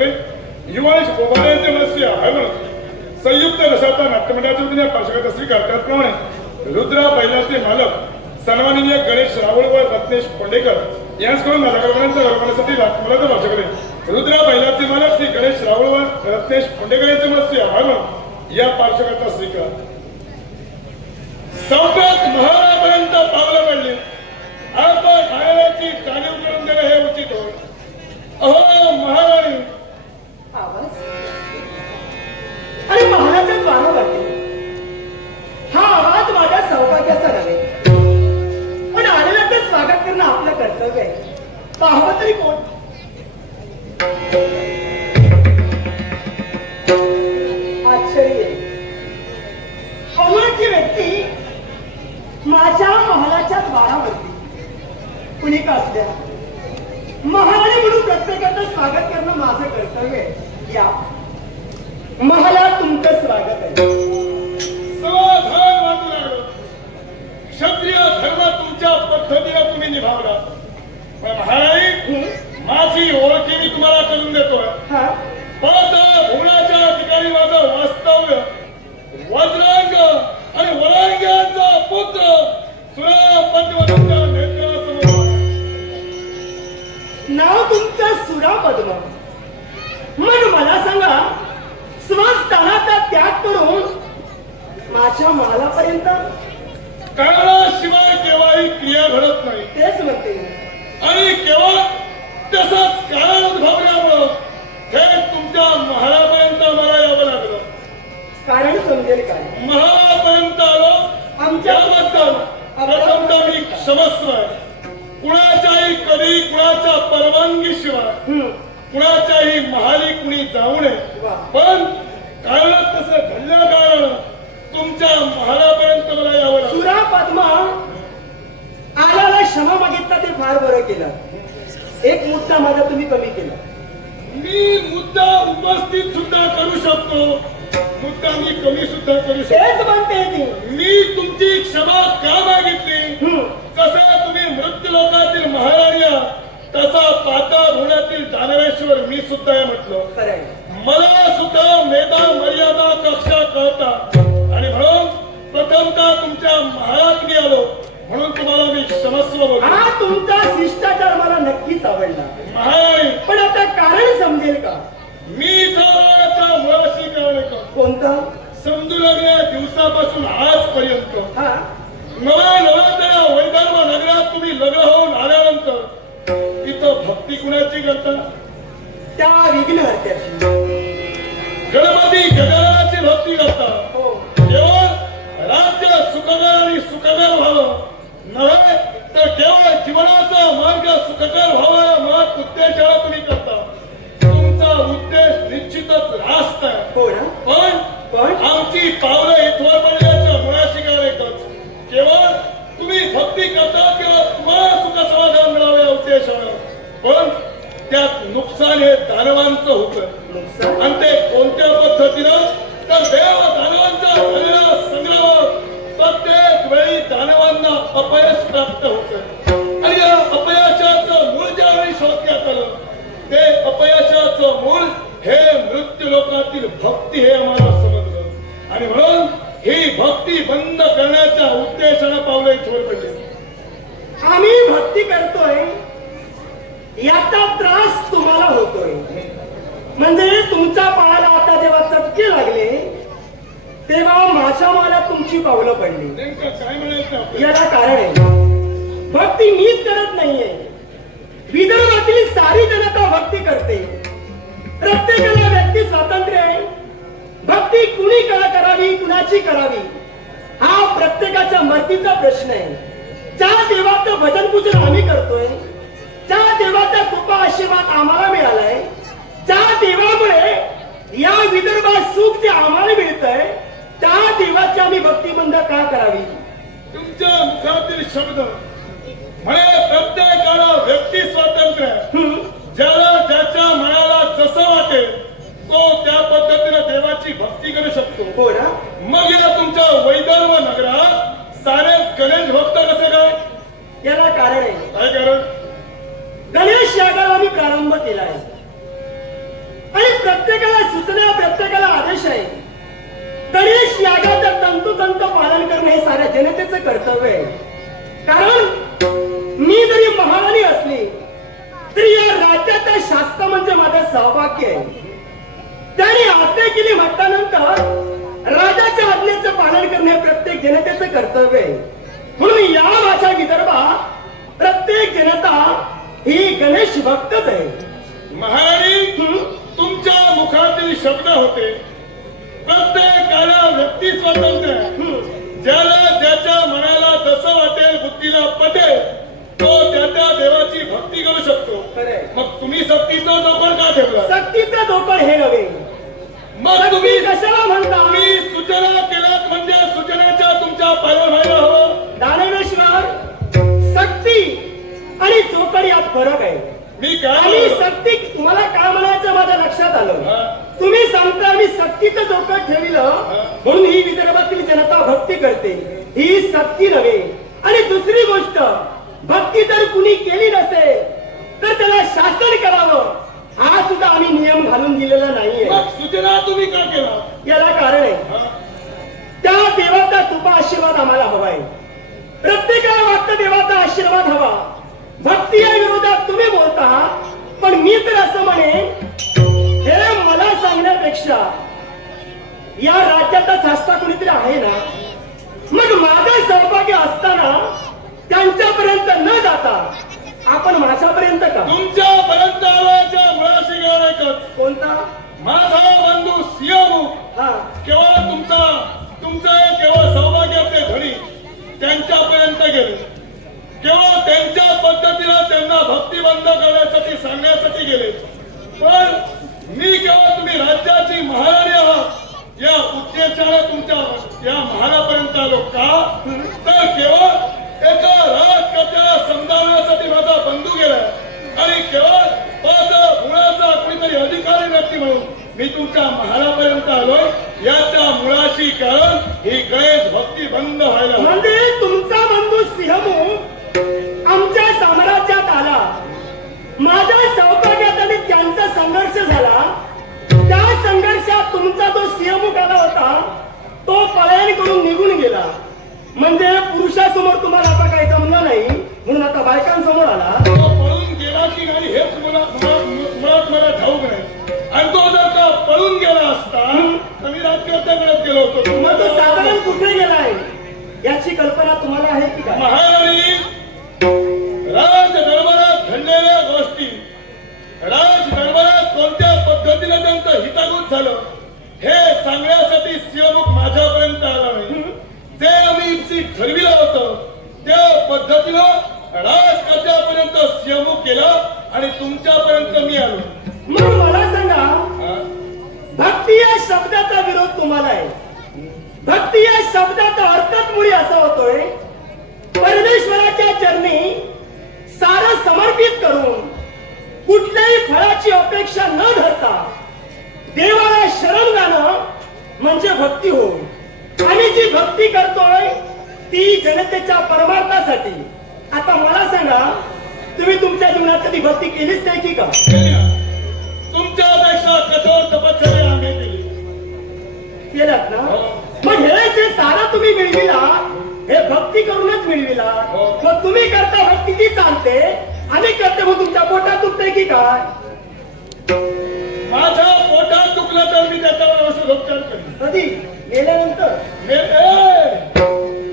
शकले युवाश गोबाऱ्यांचे मत्स्य आहे म्हणून संयुक्त रसाचा नाट्यमंडळाच्या वतीने पार्श्वगत स्वीकार त्याचप्रमाणे रुद्रा बैलाचे मालक सन्माननीय गणेश रावळ व रत्नेश पोंडेकर यांच्याकडून माझ्या कल्पनांचा वर्गण्यासाठी मुलाचा पार्श्वकडे रुद्रा बैलाचे मालक श्री गणेश रावळ व रत्नेश पोंडेकर यांचे मत्स्य आहे म्हणून या पार्श्वगतचा स्वीकार संपत महारापर्यंत पावलं पडली आपण खाण्याची जाणीव करून देणं हे उचित होय. अहो महाराणी आवाज आणि महाराजांत वारं वाटते. हा आवाज माझ्या सौभाग्याचा नव्हे पण आलेल्याचं स्वागत करणं आपलं कर्तव्य आहे. पाहावं तरी कोण आश्चर्य अनोळखी व्यक्ती माझ्या महालाच्या द्वारावरती कुणी का असल्या महाराणी म्हणून प्रत्येकाचं स्वागत करणं माझं कर्तव्य आहे. या महालात तुमचं स्वागत आहे. समाधान वाटू लागलं. क्षत्रिय धर्म तुमच्या पद्धतीने तुम्ही निभावला पण महाराणी माझी ओळखी मी तुम्हाला करून देतोय. भुवनाच्या ठिकाणी माझं वास्तव्य वज्रांग आणि वरांग्यांचा पुत्र सुरापद्मच्या नेत्रासमोर. नाव तुमचं सुरापद्म मग मला सांगा स्वस्थानाचा त्याग करून माझ्या महालापर्यंत कारणाशिवाय केव्हाही क्रिया घडत नाही. तेच म्हणते आणि केवळ तसंच कारण उद्भवल्यामुळं थेट तुमच्या महालापर्यंत मला यावं लागलं. कारण समजेल काय? महालापर्यंत आलो आमच्या प्रथमतः मी क्षमस्व आहे. कुणाच्याही कधी कुणाच्या परवानगीशिवाय कुणाच्याही महाली कुणी जाऊ नये. पण कारण तसं घडल्या कारण तुमच्या महालापर्यंत मला यावं लागलं. सुरापद्मा आल्याला क्षमा मागितला ते फार बरं केलं. एक मुद्दा माझा तुम्ही कमी केला. मी मुद्दा उपस्थित सुद्धा करू शकतो मुद्दा मी कमी सुद्धा करू शकतो. तेच म्हणते ती मी तुमची क्षमा का मागितली कसं तुम्ही मृत्यू लोकातील महाराणी तसा पाताळ होण्यातील दानवेश्वर मी सुद्धा आहे म्हटलं. खरंय मला सुद्धा मेधा मर्यादा कक्षा कळतात आणि म्हणून प्रथमतः तुमच्या महालात मी आलो म्हणून तुम्हाला मी क्षमस्व बोलतो. हा तुमचा शिष्टाचार मला नक्कीच आवडला महाराणी पण आता कारण समजेल का? मी इथं मुळाशी कारण कोणता? समजू लागल्या दिवसापासून आजपर्यंत हा नव्या वैधर्म नगरात तुम्ही लग्न होऊन आल्यानंतर इथं भक्ती कुणाची करता? त्या विघ्नहर्त्याची गणपती गजाननाची भक्ती करता. हो केवळ राज्य सुखकर आणि सुखकर व्हावं नव्हे तर केवळ जीवनाचा मार्ग सुखकर व्हावा या महत् उद्देशाला तुम्ही करता. तुमचा उद्देश निश्चितच रास्त आहे. हो ना पण आमची पावलं इथवर पडल्याच्या मुळाशी काय एकच केवळ तुम्ही भक्ती करता किंवा तुम्हाला सुख समाधान मिळावे या उद्देशानं पण त्यात नुकसान हे दानवांचं होतं. आणि ते कोणत्या पद्धतीनं तर देव दानवांचा झालेला संग्राम प्रत्येक वेळी दानवांना अपयश प्राप्त होतं. आणि या अपयशाचं मूळ ज्यावेळी शोधण्यात आलं ते अपयशाचं मूळ हे मृत्यू लोकातील भक्ती हे आम्हाला समजलं. आणि म्हणून ही भक्ती बंद करण्याच्या उद्देशानं पावलं इथवर पडले. आम्ही भक्ती करतोय याचा त्रास तुम्हाला होतोय म्हणजे तुमच्या पायाला आता जेव्हा चटके लागले तेव्हा माझ्या मला तुमची पावलं पडली. नेमकं काय म्हणायचं याला कारण आहे भक्ती मीच करत नाहीये विदर्भातील सारी जनता भक्ती करते. प्रत्येकाला व्यक्ती स्वातंत्र्य आहे. भक्ती कुणी करावी कुणाची करावी हा प्रत्येकाच्या मर्जीचा प्रश्न आहे. ज्या देवाचं भजन पूजन आम्ही करतोय ज्या देवाचा कृपा आशीर्वाद आम्हाला मिळालाय ज्या देवामुळे या विदर्भात सुख जे आम्हाला मिळतंय त्या देवाची आम्ही भक्ती बंद का करावी? तुमच्या मुखातील शब्द म्हणे प्रत्येकाला व्यक्ती स्वातंत्र्य ज्याला ज्याच्या मनाला जसं वाटेल तो त्या पद्धतीने देवाची भक्ती करू शकतो. हो ना मग या तुमच्या वैदर्भ नगरात सारेच गणेश भक्त कसे काय? याला कारण आहे. काय कारण? गणेश यागाला आम्ही प्रारंभ केला आहे आदेश आहे. गणेश यागाचं तंतोतंत पालन करणे हे साऱ्या जनतेचं कर्तव्य आहे. कारण मी जरी महाराणी असली तरी या राज्याचा शास्त्र म्हणजे माझं सौभाग्य आहे. त्याने आज्ञा केली म्हटल्यानंतर राजाच्या आज्ञेचं पालन करणे प्रत्येक जनतेचं कर्तव्य आहे. म्हणून या माझ्या विदर्भात प्रत्येक जनता ही गणेश भक्तच आहे. महाराणी, तुमच्या मुखातील शब्द होते प्रत्येकाला व्यक्ती स्वातंत्र्य आहे. ज्याला ज्याच्या मनाला जसं वाटेल, बुद्धीला पटेल, तो त्या देवाची भक्ती करू शकतो. खरंय. मग तुम्ही सक्तीचा जोखड का ठेवला? सक्तीचा जोखड हे नव्हे. मग तुम्ही कशाला म्हणता? तुम्ही सूचना केल्यात म्हणजे सूचनेच्या तुमच्या पालन व्हायला हवं. दानवेश्वर, सक्ती आणि जोखड यात फरक आहे. मी काय आणि म्हणतो? सक्ती तुम्हाला काय म्हणायचं माझ्या लक्षात आलं. हा. तुम्ही सांगता मी सक्तीचं जोखड ठेविलं म्हणून ही विदर्भातील जनता भक्ती करते. ही सक्ती नव्हे. आणि दुसरी गोष्ट, भक्ती जर कुणी केली नसेल तर त्याला शासन करावं हा सुद्धा आम्ही नियम घालून दिलेला नाहीये. मग सूचना तुम्ही का केला? याला कारण आहे, हा. त्या देवाचा कृपा आशीर्वाद आम्हाला हवाय. प्रत्येकाला वाटतं देवाचा आशीर्वाद हवा. भक्ती या विरोधात तुम्ही बोलता, पण मी तर असं म्हणेन, हे मला सांगण्यापेक्षा या राज्याचा शास्त्र कोणीतरी आहे ना, मग माझं सौभाग्य असताना त्यांच्यापर्यंत न जाता आपण माझ्यापर्यंत का? तुमच्यापर्यंत आवाच्या मुळाशी गाणेकच कोणता? माझा बंधू सिंहमुख हा, केवळ तुमचं हे केवळ सौभाग्याचे धनी त्यांच्यापर्यंत गेले. केवळ त्यांच्या पद्धतीनं त्यांना भक्ती बंद करण्यासाठी सांगण्यासाठी गेले. पण मी केवळ तुम्ही राज्याची महाराणी आहात या उद्देशाने तुमच्या या महालापर्यंत आलो का? तर केवळ एका राजकर्त्याला समजावण्यासाठी माझा बंधू गेलाय आणि केवळ पद मुळाचा कुणीतरी अधिकारी व्यक्ती म्हणून मी तुमच्या महालापर्यंत आलोय. याच्या मुळाशी कारण ही गणेश भक्ती बंद व्हायला हवी. म्हणजे तुमचा बंधू सिंहमुख आमच्या साम्राज्यात आला, माझ्या सौभाग्यात आणि त्यांचा संघर्ष झाला. त्या संघर्षात तुमचा जो सिंहमुख आला होता तो पलायन करून निघून गेला. म्हणजे पुरुषासमोर तुम्हाला आता काही जमलं नाही म्हणून आता बायकांसमोर आला. तो पळून गेला की नाही हेच मुळात मला ठाऊक नाही. आणि तो जर का पळून गेला असता तर मी राजकर्त्याकडे गेलो होतो. मग तो साधारण कुठे गेलाय याची कल्पना तुम्हाला आहे की काय? महाराणी, राज दरबारात घडलेल्या गोष्टी, राज दरबारात कोणत्या पद्धतीने त्यांचं हितागुत झालं हे सांगण्यासाठी सिंहमुख माझ्यापर्यंत आला नाही. जे आम्ही ठरविलं होतं त्या पद्धतीनं राजकर्त्यापर्यंत सिंहमुख गेला आणि तुमच्यापर्यंत मी आलो. मग मला सांगा, हा? भक्ती या शब्दाचा विरोध तुम्हाला आहे. भक्ती या शब्दाचा अर्थच मुळी असा होतोय, परमेश्वराच्या चरणी सारं समर्पित करून कुठल्याही फळाची अपेक्षा न धरता देवाला शरण जाणं म्हणजे भक्ती होय. आणि जी भक्ती करतोय ती जनतेच्या परमार्थासाठी. आता मला सांगा, तुम्ही तुमच्या जीवनात कधी भक्ती केलीच नाही की का? तुमच्यापेक्षा कठोर तपश्चर्या आम्ही केली. केलात ना? मग हे सारा तुम्ही मिळविला हे भक्ती करूनच मिळविला. मग तुम्ही करता भक्ती ती चालते, आम्ही करते मग तुमच्या पोटात दुखते की काय? माझ्या पोटात दुखलं तर मी त्याच्यावर औषधोपचार करेन. कधी? गेल्यानंतर?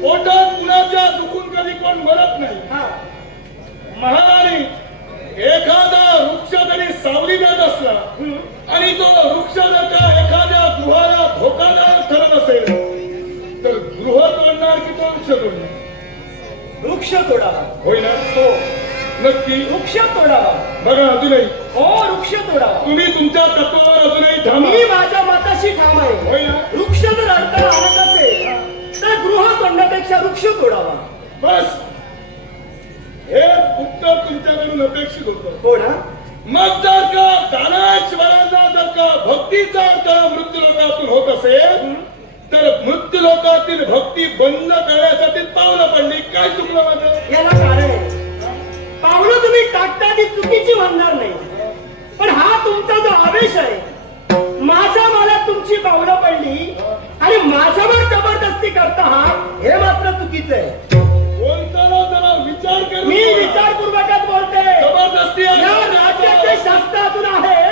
पोटात कुणाच्या दुखून कधी कोण मरत नाही. हा. महाराणी, एखादा वृक्ष जरी सावली देत असला आणि तो वृक्ष जर का एखाद्या गृहाला धोकादायक ठरत असेल तर गृह तोडणार की तो वृक्ष तोडणार? वृक्ष तोडावा. होय ना? हो, नक्की. वृक्ष तोडावा. बघा अजूनही हो, वृक्ष तोडावा. तुम्ही तुमच्या तत्वावर अजूनही ठाम मी आहात. माझ्या मताशी ठाम आहे. होय ना? वृक्ष जर अडथळा आणत असेल तर गृह तोडण्यापेक्षा वृक्ष तोडावा. बस हे उत्तर तुमच्याकडून अपेक्षित होतं. हो ना? मग जर का दानेश्वरांना जर का भक्तीचा अर्थ मृत्यू लोकातून होत असेल तर मृत्यू लोकातील भक्ती बंद करण्यासाठी पावलं पडली. काय चुकलं माझं? याला कारण आहे, पावलं तुम्ही टाकता ती चुकीची म्हणणार नाही, पण हा तुमचा जो आवेश आहे, माझ्या मला तुमची पावलं माझ्यावर जबरदस्ती करता आहात हे मात्र चुकीचं आहे. बोलताना जरा विचार कर. मी विचारपूर्वकच बोलते. जबरदस्ती आहे. या राज्याचे शास्त्रातून आहे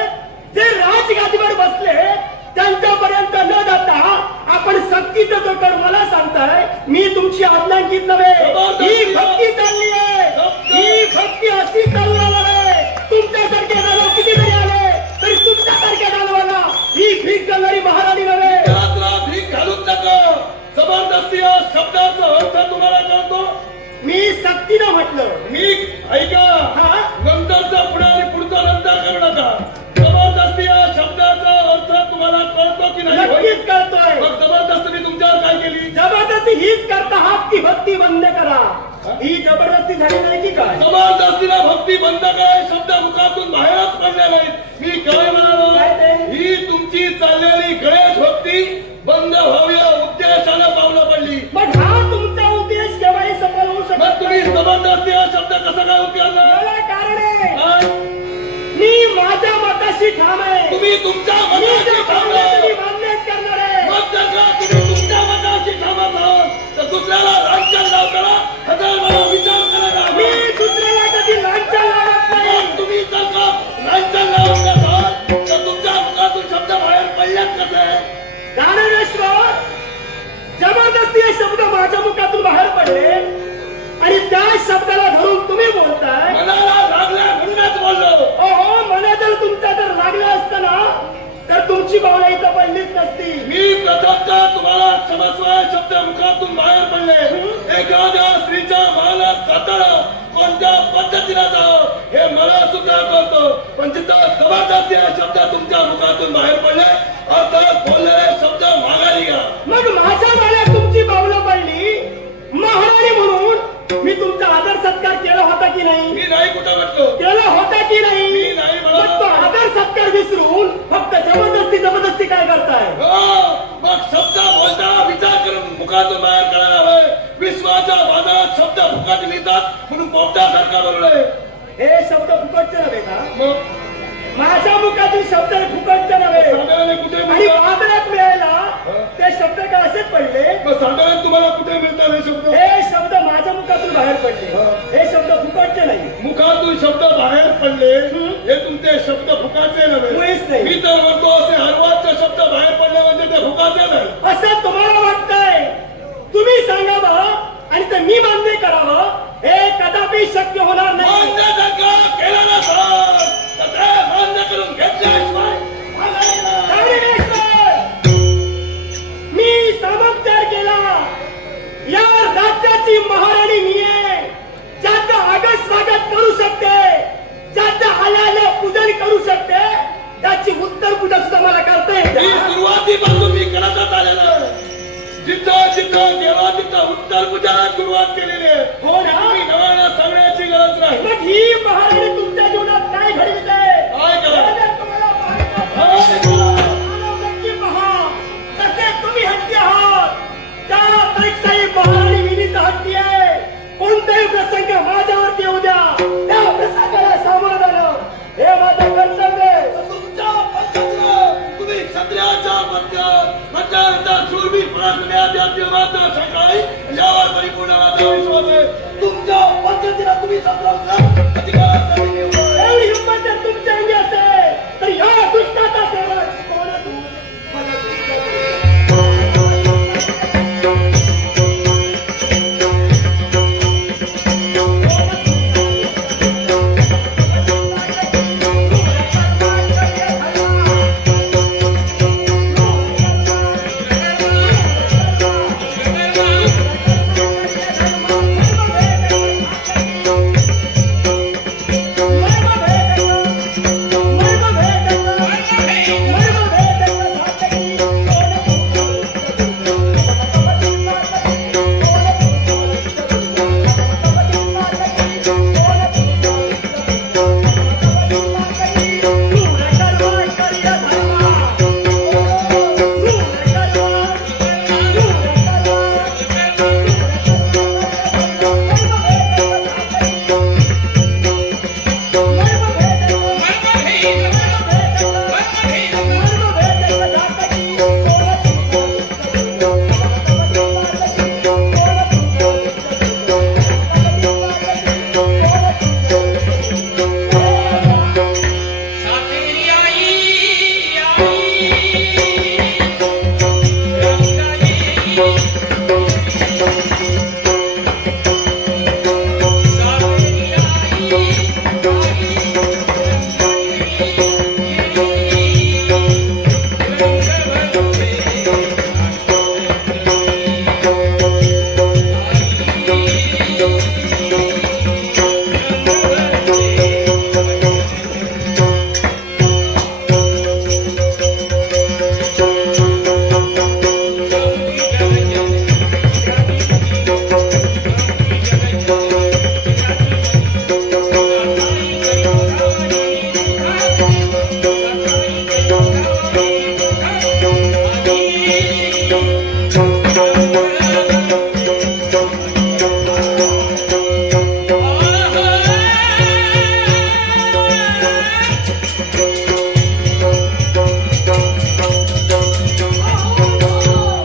जे राजगादीवर बसले त्यांच्यापर्यंत न जाता आपण सक्तीचा जो कर मला सांगताय, मी तुमची आज्ञांकित नव्हे. ही भक्ती चालली आहे. ही भक्ती अशी चालणार आहे. तुमच्यासारखे दानव कितीतरी आले तरी तुमच्यासारख्या दानवांना ही भीक घालणारी महाराणी नव्हे. त्यातला भीक घालून नका. जबरदस्ती या शब्दाचा अर्थ तुम्हाला कळतो? मी सक्तीनं म्हटलं. मी ऐका. हा? नंतरचा पुढे आणि पुढचा नंतर करू नका. जबरदस्ती या शब्दाचा अर्थ तुम्हाला कळतो की नाही? नक्कीच कळतोय. मग जबरदस्ती मी तुमच्यावर काय केली? जबरदस्ती हीच करता आहात की भक्ती बंद करा. ही जबरदस्ती झाली नाही की काय? जबरदस्तीला भक्ती बंद काय शब्द मुखातून बाहेरच पडले नाहीत. मी काय काय म्हणालो? ते? ही तुमची चाललेली गणेश भक्ती बंद व्हावी या उद्देशाने पावलं पडली. मग हा तुमचा उद्देश केव्हाही सफल होऊ मग शकत तुम्ही नाही. जबरदस्ती हा शब्द कसा काय उचलला? याला कारण आहे. काय? मी माझ्या मताशी ठाम आहे. तुम्ही तुमच्या मी मनाशी जे ठाम बोलले ते मी आहात. मान्यच करणार आहे. मग जर का तुम्ही तुमच्या मनाशी ठाम आहात तर दुसऱ्याला लांछन लावताना हजार वेळा विचार करायला मी हवा. दुसऱ्याला कधी लांछन लावत नाही. मग तुम्ही जर का लांछन लावत नसाल तर तुमच्या मुखातून शब्द बाहेर पडल्यात कसे? दानवेश्वर, जबरदस्ती हे शब्द माझ्या मुखातून बाहेर पडले आणि त्या शब्दाला धरून तुम्ही बोलताय. मनाला लागल्या म्हणूनच बोललो. ओहो, मला जर तुमचा जर लागला असता ना तर तुमची पावलं इथं पडलीच नसती. मी प्रथमतः तुम्हाला क्षमस्व शब्द मुखातून बाहेर पडले. एखाद्या स्त्रीच्या मनाला जाताना कोणत्या पद्धतीने जावं हे मला सुद्धा कळतं. पण जिथं जबरदस्ती हा शब्द तुमच्या मुखातून बाहेर पडले अर्थात बोललेले शब्द माघारी घ्या. मग माझ्या माल्यात तुमची पावलं पडली. महाराणी म्हणून मी तुमचा आदर सत्कार केला होता की नाही? मी नाही कुठं म्हटलो. केला होता की नाही? मी नाही म्हणालो. मग तो आदर सत्कार विसरून फक्त जबरदस्ती काय करताय? मग शब्द बोलता विचार करून मुखातून बाहेर काढायला हवे. विश्वाच्या बाजारात शब्द मुखात येतात म्हणून पोपटासारखा बनवलंय. हे शब्द फुकटचे नव्हे का? मग माझ्या मुखातील शब्द फुकटचे नव्हे. साधारण कुठे आणि मिळतात? बाजारात मिळायला ते शब्द काय असेच पडले? मग साधारण तुम्हाला कुठे मिळतात हे शब्द? हे शब्द माझ्या मुखातून बाहेर पडले. हे शब्द फुकटचे नाही. मुखातून शब्द बाहेर पडले हे तुमचे शब्द फुकाचे नव्हे. मुळीच नाही. मी तर म्हणतो असे हरवाचे शब्द बाहेर पडले म्हणजे ते फुकाचे नाही. असं तुम्हाला वाटतंय. तुम्ही सांगावं आणि ते मी मान्य करावं हे कदापि शक्य होणार नाही. मान्य जर का केलं नसेल तर ते मान्य करून घेतल्याशिवाय माघारी नाही. दानवेश्वर, मी सामोपचार केला. या राज्याची महाराणी मी आहे. ज्याचं आगस स्वागत करू शकते, ज्याचं आल्याला पूजन करू शकते, त्याची उत्तर पूजा सुद्धा मला करता मी येते. सुरुवातीपासून मी करतच आलेलो आहे. जिथं जिथं गेला तिथं उत्तर पूजाला सुरुवात केलेली आहे. हो ना? मी नव्यानं सांगण्याची गरज नाही. मग ही महाराणी तुमच्या जीवनात काय घडविते? काय करा? राजा तुम्हाला पाहत काय असेल. करा? मानव नक्की पहा. तसे तुम्ही हत्ती आहात. त्यापेक्षाही महाराणी विनीत हत्ती आहे. कोणताही प्रसंग माझ्यावरती येऊ द्या, त्या प्रसंगाला सामोरं जाणं हे माझं कर्तव्य आहे. तुमच्या पद्धतीनं तुम्ही क्षत्रियाच्या पद्धत म्हटल्यानंतर शूरवीर पराक्रमात मात्र सकाळी यावर परिपूर्ण माझा विश्वास आहे. तुमच्या पद्धतीनं तुम्ही सत्र